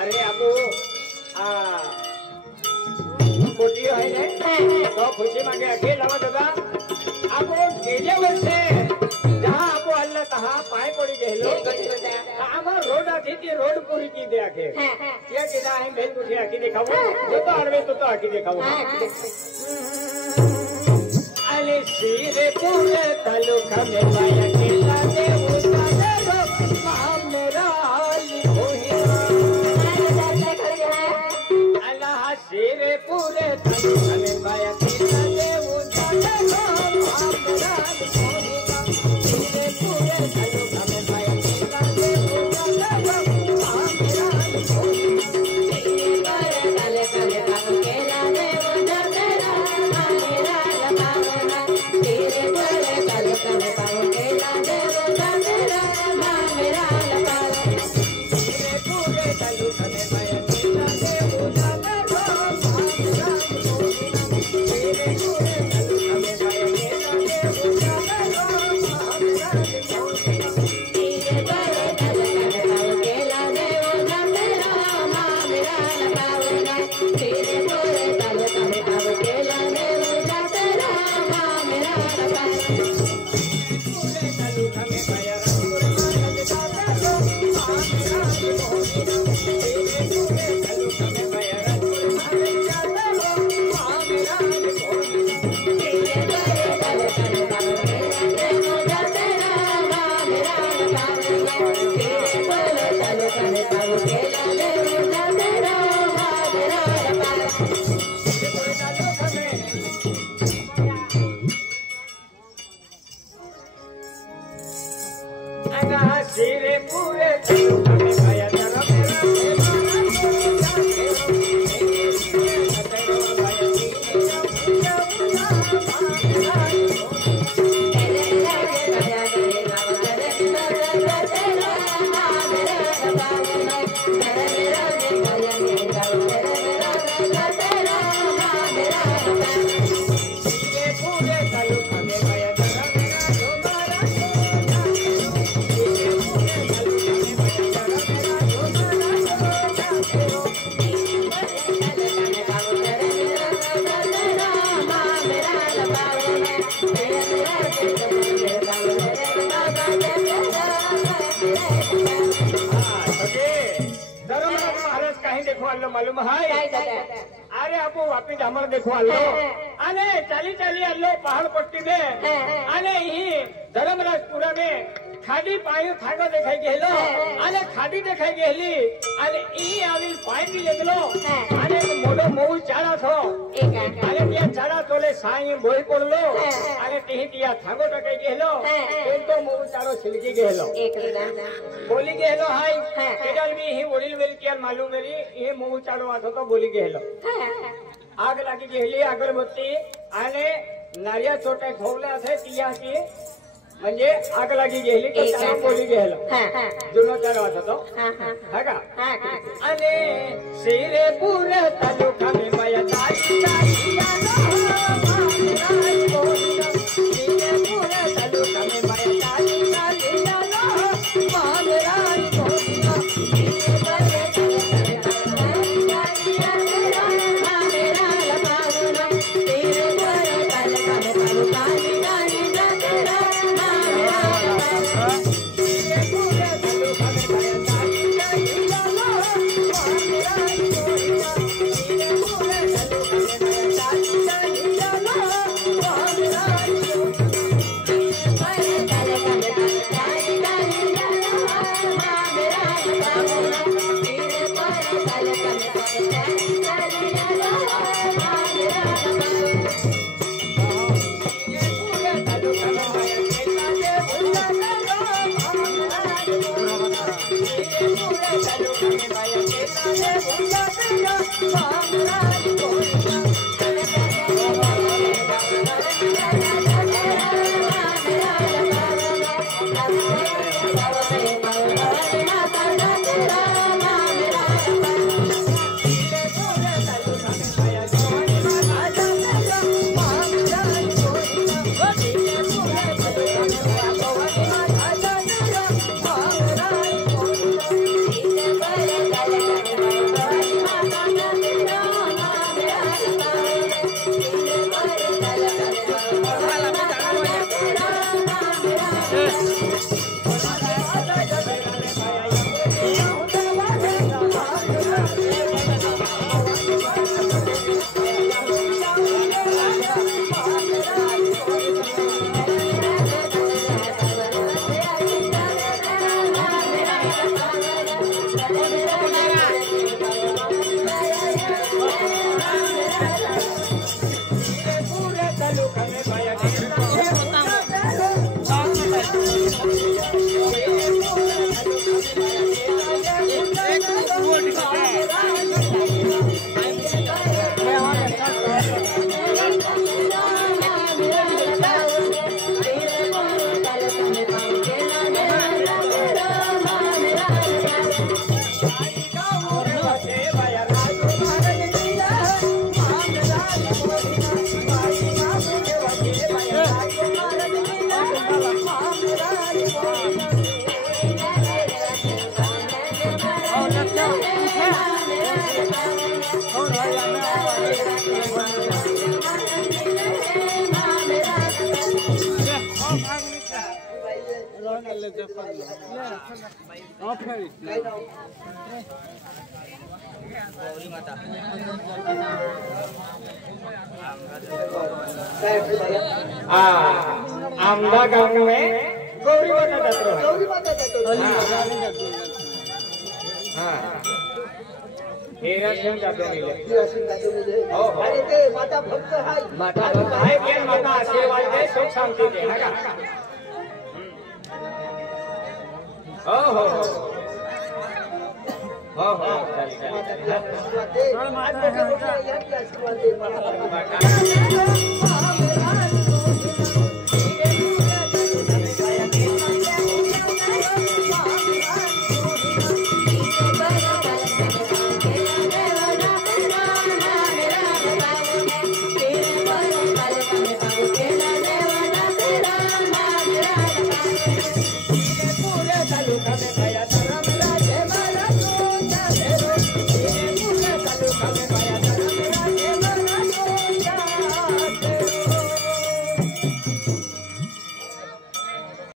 अरे आपू मोठी आहे ना तो खुशी मागे अखेर लावत होता आपण गेल्या वर्षे जहा आपू आल्ला तहा पाय पडी गेलो आम्हा रोड आखी ती रोड पुरी की दे आखे क्या केदा आहे बेल कुठे आखी देखावो जो तो आडवे तो आखी देखावो अले सिरे पुरे तालुका में पाया केला दे उतारे रो मेरा सिरे पूरे तालुका में पाया केला दे उतारे सिरे पूरे तालुका में पाया केला दे सिरे पूरे तालुका में पाया मालूम है अरे आपू वापिस हमर देखो आलो अने चाली चाली आलो पहाड़ पट्टी में अने ही धर्मराजपुरा में खाडी पाय थागो देखाई गेलो अने खाडी देखाई गेली अने ई आविल पाय बी लेगलो अने मोडो मोऊ चाड़ा थो अने त्या चाड़ा तोले साई बोई पडलो अने तिही त्या थागो टकाई गेलो तो मोऊ चाड़ो छिलकी गेलो बोली गेलो हाय केडल बी ही वडील वेल किया मालूम मेरी हे मोऊ चाड़ो आथो तो बोली गेलो आग लागी गेली अगरबत्ती अने नारिया छोटे ठोवले असे तिया की म्हणजे आग लागी गेली की चाळो बोली गेलो जुनो चाळो होतो हा का आणि सिरे पुरे तालुका में माया ताई ताई सिरे पुरे तालुका में माया ताई ताई मालराज आमदा गांव में गौरी माता जात्रा गौरी माता जातो हाँ हेरा घेऊन जातो मी हो अरे ते माता भक्त हाय माता आहे की माता आशीर्वाद दे सुख शांती दे हा का हो हो हो हो आशीर्वाद दे मला